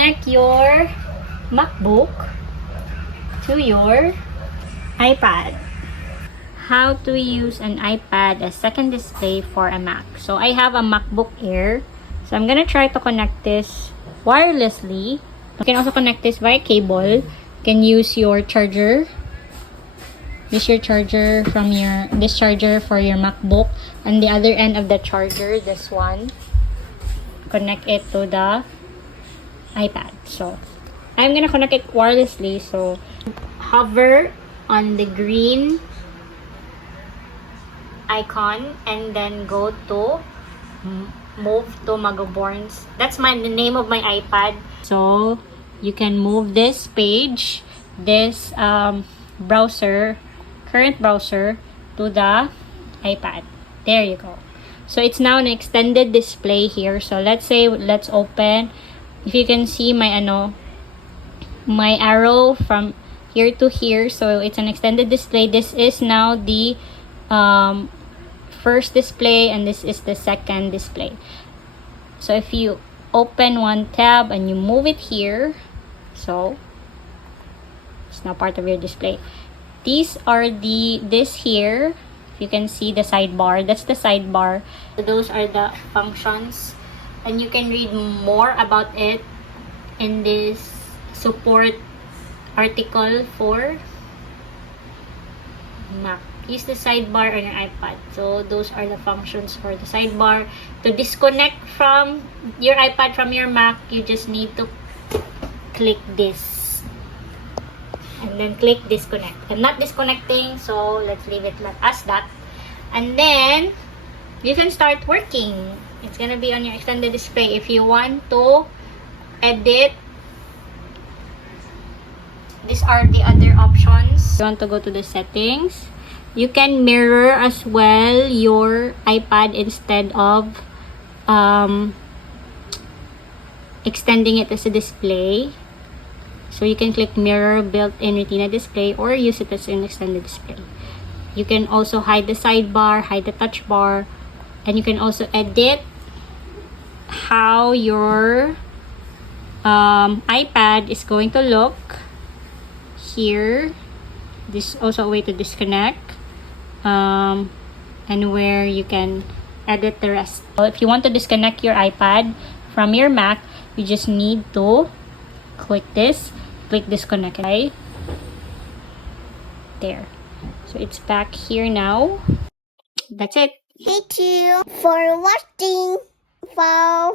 connect your MacBook to your iPad. How to use an iPad as second display for a Mac. So I have a MacBook Air. So I'm gonna try to connect this wirelessly. You can also connect this via cable. You can use your charger. Use your charger from this charger for your MacBook. And the other end of the charger, this one, connect it to the iPad. So I'm gonna connect it wirelessly. So hover on the green icon and then go to move to Magaborns. That's the name of my iPad. So you can move this page, this browser, current browser, to the iPad. There you go. So it's now an extended display here. So let's open. If you can see my arrow from here to here, so it's an extended display. This is now the first display and this is the second display. So if you open one tab and you move it here, so it's now part of your display. These are this here, if you can see the sidebar, that's the sidebar. So those are the functions, and you can read more about it in this support article for Mac. Use the sidebar on your iPad. So those are the functions for the sidebar. To disconnect from your iPad from your Mac, you just need to click this and then click disconnect. I'm not disconnecting, so let's leave it as that. And then you can start working. It's gonna be on your extended display. If you want to edit, these are the other options. You want to go to the settings. You can mirror as well your iPad instead of extending it as a display. So you can click mirror built-in retina display or use it as an extended display. You can also hide the sidebar, hide the touch bar, and you can also edit how your iPad is going to look. Here, this is also a way to disconnect, and where you can edit the rest. So if you want to disconnect your iPad from your Mac, you just need to click disconnect, right? There. So it's back here now. That's it. Thank you for watching. Wow.